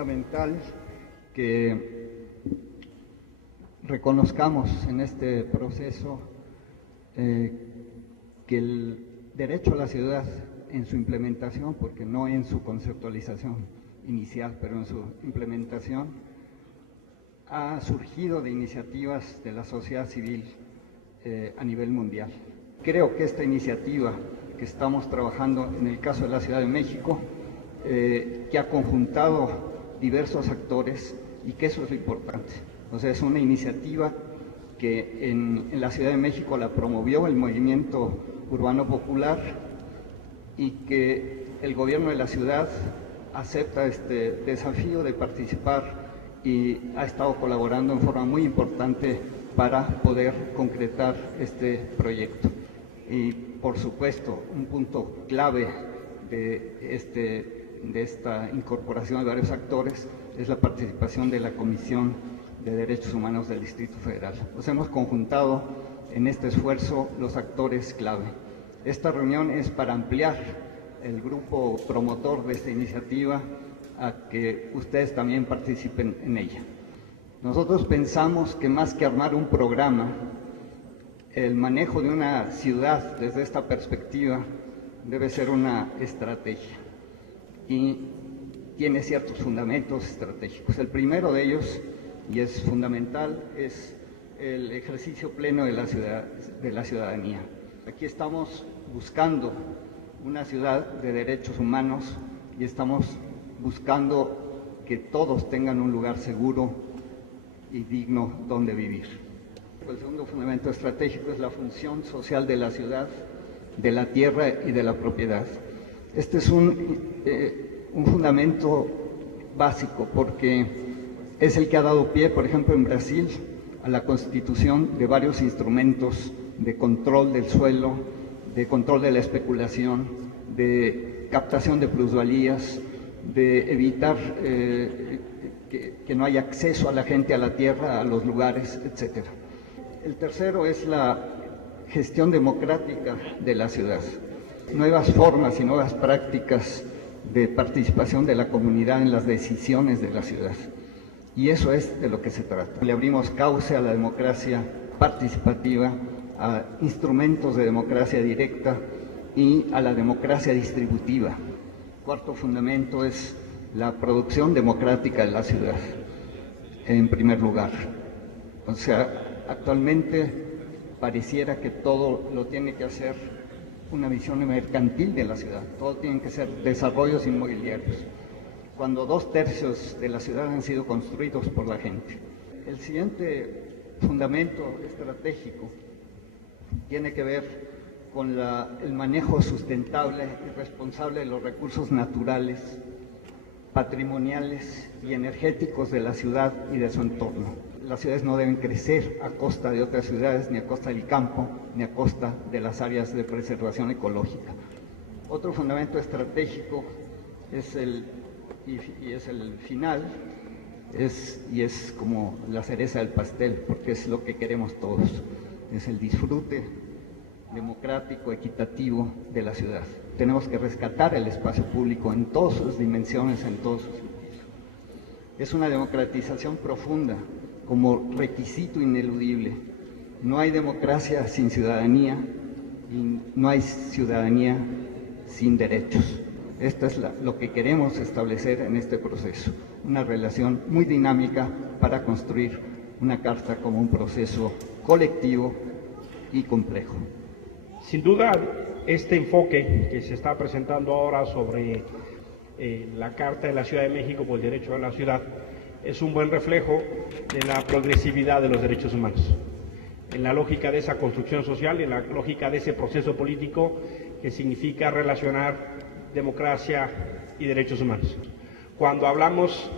fundamental que reconozcamos en este proceso que el derecho a la ciudad en su implementación, porque no en su conceptualización inicial, pero en su implementación, ha surgido de iniciativas de la sociedad civil a nivel mundial. Creo que esta iniciativa que estamos trabajando en el caso de la Ciudad de México, que ha conjuntado diversos actores y que eso es lo importante. O sea, es una iniciativa que en la Ciudad de México la promovió el Movimiento Urbano Popular y que el gobierno de la ciudad acepta este desafío de participar y ha estado colaborando en forma muy importante para poder concretar este proyecto. Y por supuesto, un punto clave de esta incorporación de varios actores es la participación de la Comisión de Derechos Humanos del Distrito Federal. Nos hemos conjuntado en este esfuerzo los actores clave. Esta reunión es para ampliar el grupo promotor de esta iniciativa a que ustedes también participen en ella. Nosotros pensamos que más que armar un programa, el manejo de una ciudad desde esta perspectiva debe ser una estrategia y tiene ciertos fundamentos estratégicos. El primero de ellos, y es fundamental, es el ejercicio pleno de la ciudadanía. Aquí estamos buscando una ciudad de derechos humanos y estamos buscando que todos tengan un lugar seguro y digno donde vivir. El segundo fundamento estratégico es la función social de la ciudad, de la tierra y de la propiedad. Este es un fundamento básico porque es el que ha dado pie, por ejemplo, en Brasil, a la constitución de varios instrumentos de control del suelo, de control de la especulación, de captación de plusvalías, de evitar que no haya acceso a la gente a la tierra, a los lugares, etc. El tercero es la gestión democrática de la ciudad. Nuevas formas y nuevas prácticas de participación de la comunidad en las decisiones de la ciudad. Y eso es de lo que se trata. Le abrimos cauce a la democracia participativa, a instrumentos de democracia directa y a la democracia distributiva. Cuarto fundamento es la producción democrática de la ciudad, en primer lugar. O sea, actualmente pareciera que todo lo tiene que hacer una visión mercantil de la ciudad, todo tiene que ser desarrollos inmobiliarios, cuando 2/3 de la ciudad han sido construidos por la gente. El siguiente fundamento estratégico tiene que ver con el manejo sustentable y responsable de los recursos naturales, patrimoniales y energéticos de la ciudad y de su entorno. Las ciudades no deben crecer a costa de otras ciudades, ni a costa del campo, ni a costa de las áreas de preservación ecológica. Otro fundamento estratégico es el final, y es como la cereza del pastel, porque es lo que queremos todos, es el disfrute democrático, equitativo de la ciudad. Tenemos que rescatar el espacio público en todas sus dimensiones, en todos sus usos. Es una democratización profunda como requisito ineludible. No hay democracia sin ciudadanía y no hay ciudadanía sin derechos. Esto es lo que queremos establecer en este proceso, una relación muy dinámica para construir una carta como un proceso colectivo y complejo. Sin duda, este enfoque que se está presentando ahora sobre la Carta de la Ciudad de México por el Derecho a la Ciudad es un buen reflejo de la progresividad de los derechos humanos, en la lógica de esa construcción social, en la lógica de ese proceso político que significa relacionar democracia y derechos humanos. Cuando hablamos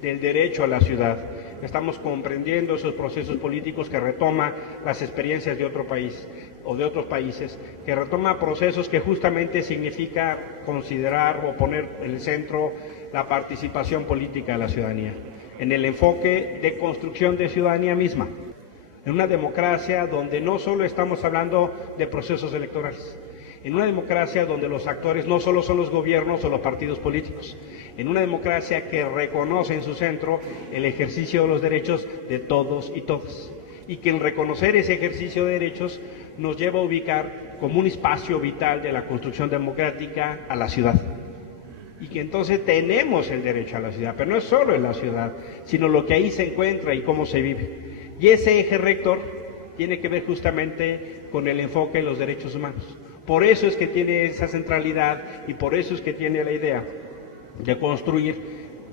del derecho a la ciudad, estamos comprendiendo esos procesos políticos que retoma las experiencias de otro país o de otros países, que retoma procesos que justamente significa considerar o poner en el centro la participación política de la ciudadanía, en el enfoque de construcción de ciudadanía misma, en una democracia donde no solo estamos hablando de procesos electorales, en una democracia donde los actores no solo son los gobiernos o los partidos políticos, en una democracia que reconoce en su centro el ejercicio de los derechos de todos y todas, y que en reconocer ese ejercicio de derechos nos lleva a ubicar como un espacio vital de la construcción democrática a la ciudad. Y que entonces tenemos el derecho a la ciudad, pero no es solo en la ciudad, sino lo que ahí se encuentra y cómo se vive. Y ese eje rector tiene que ver justamente con el enfoque en los derechos humanos. Por eso es que tiene esa centralidad y por eso es que tiene la idea de construir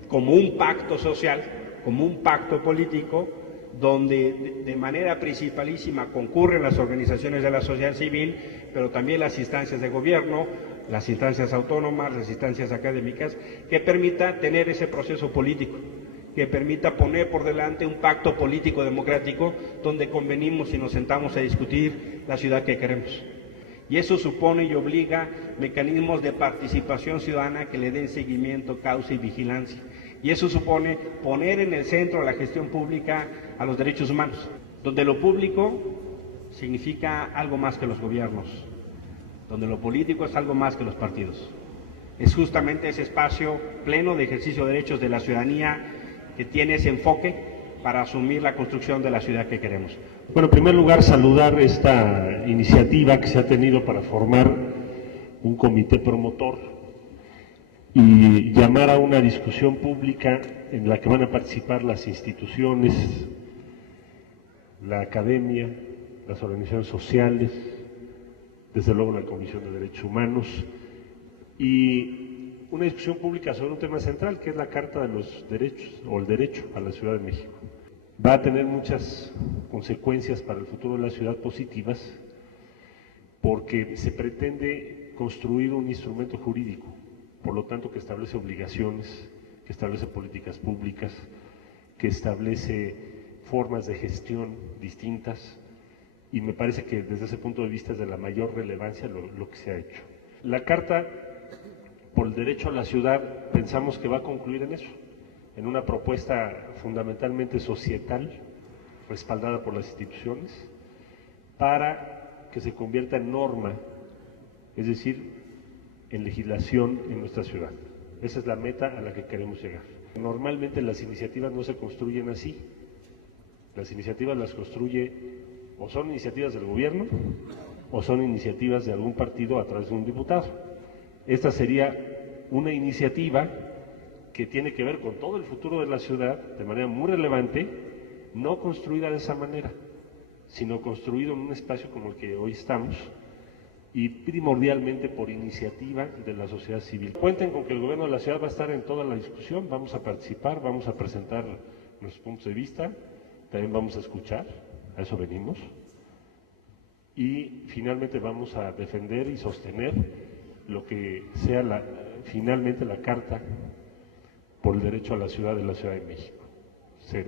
como un pacto social, como un pacto político, donde de manera principalísima concurren las organizaciones de la sociedad civil, pero también las instancias de gobierno, las instancias autónomas, las instancias académicas, que permita tener ese proceso político, que permita poner por delante un pacto político democrático donde convenimos y nos sentamos a discutir la ciudad que queremos. Y eso supone y obliga mecanismos de participación ciudadana que le den seguimiento, causa y vigilancia. Y eso supone poner en el centro de la gestión pública a los derechos humanos, donde lo público significa algo más que los gobiernos, donde lo político es algo más que los partidos. Es justamente ese espacio pleno de ejercicio de derechos de la ciudadanía que tiene ese enfoque para asumir la construcción de la ciudad que queremos. Bueno, en primer lugar, saludar esta iniciativa que se ha tenido para formar un comité promotor y llamar a una discusión pública en la que van a participar las instituciones, la academia, las organizaciones sociales, desde luego la Comisión de Derechos Humanos, y una discusión pública sobre un tema central que es la Carta de los Derechos o el derecho a la Ciudad de México. Va a tener muchas consecuencias para el futuro de la ciudad positivas porque se pretende construir un instrumento jurídico, por lo tanto que establece obligaciones, que establece políticas públicas, que establece formas de gestión distintas, y me parece que desde ese punto de vista es de la mayor relevancia lo que se ha hecho. La Carta por el Derecho a la Ciudad pensamos que va a concluir en eso, en una propuesta fundamentalmente societal, respaldada por las instituciones, para que se convierta en norma, es decir, en legislación en nuestra ciudad. Esa es la meta a la que queremos llegar. Normalmente las iniciativas no se construyen así. Las iniciativas las construye o son iniciativas del gobierno o son iniciativas de algún partido a través de un diputado. Esta sería una iniciativa que tiene que ver con todo el futuro de la ciudad de manera muy relevante, no construida de esa manera, sino construido en un espacio como el que hoy estamos y primordialmente por iniciativa de la sociedad civil. Cuenten con que el gobierno de la ciudad va a estar en toda la discusión, vamos a participar, vamos a presentar nuestros puntos de vista, también vamos a escuchar, a eso venimos, y finalmente vamos a defender y sostener lo que sea finalmente la Carta por el Derecho a la Ciudad de la Ciudad de México.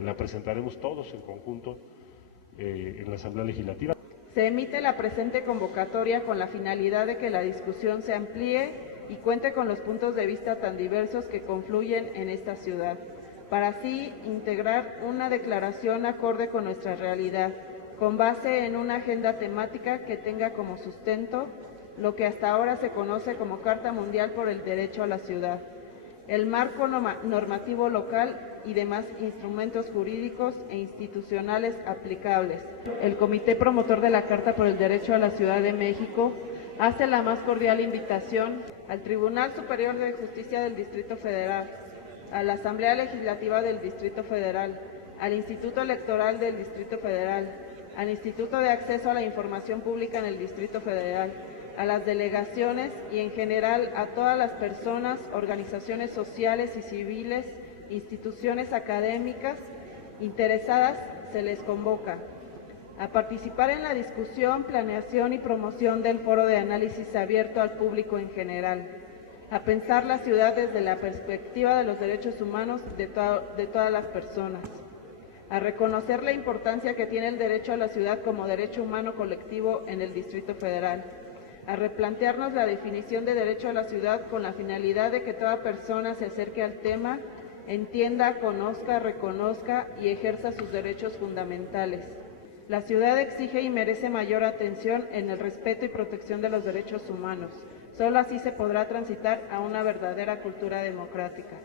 La presentaremos todos en conjunto en la Asamblea Legislativa. Se emite la presente convocatoria con la finalidad de que la discusión se amplíe y cuente con los puntos de vista tan diversos que confluyen en esta ciudad, para así integrar una declaración acorde con nuestra realidad, con base en una agenda temática que tenga como sustento lo que hasta ahora se conoce como Carta Mundial por el Derecho a la Ciudad, el marco normativo local y demás instrumentos jurídicos e institucionales aplicables. El Comité Promotor de la Carta por el Derecho a la Ciudad de México hace la más cordial invitación al Tribunal Superior de Justicia del Distrito Federal, a la Asamblea Legislativa del Distrito Federal, al Instituto Electoral del Distrito Federal, al Instituto de Acceso a la Información Pública en el Distrito Federal, a las delegaciones y en general a todas las personas, organizaciones sociales y civiles, instituciones académicas interesadas, se les convoca a participar en la discusión, planeación y promoción del foro de análisis abierto al público en general, a pensar la ciudad desde la perspectiva de los derechos humanos de todas las personas, a reconocer la importancia que tiene el derecho a la ciudad como derecho humano colectivo en el Distrito Federal, a replantearnos la definición de derecho a la ciudad con la finalidad de que toda persona se acerque al tema, entienda, conozca, reconozca y ejerza sus derechos fundamentales, La ciudad exige y merece mayor atención en el respeto y protección de los derechos humanos. Solo así se podrá transitar a una verdadera cultura democrática.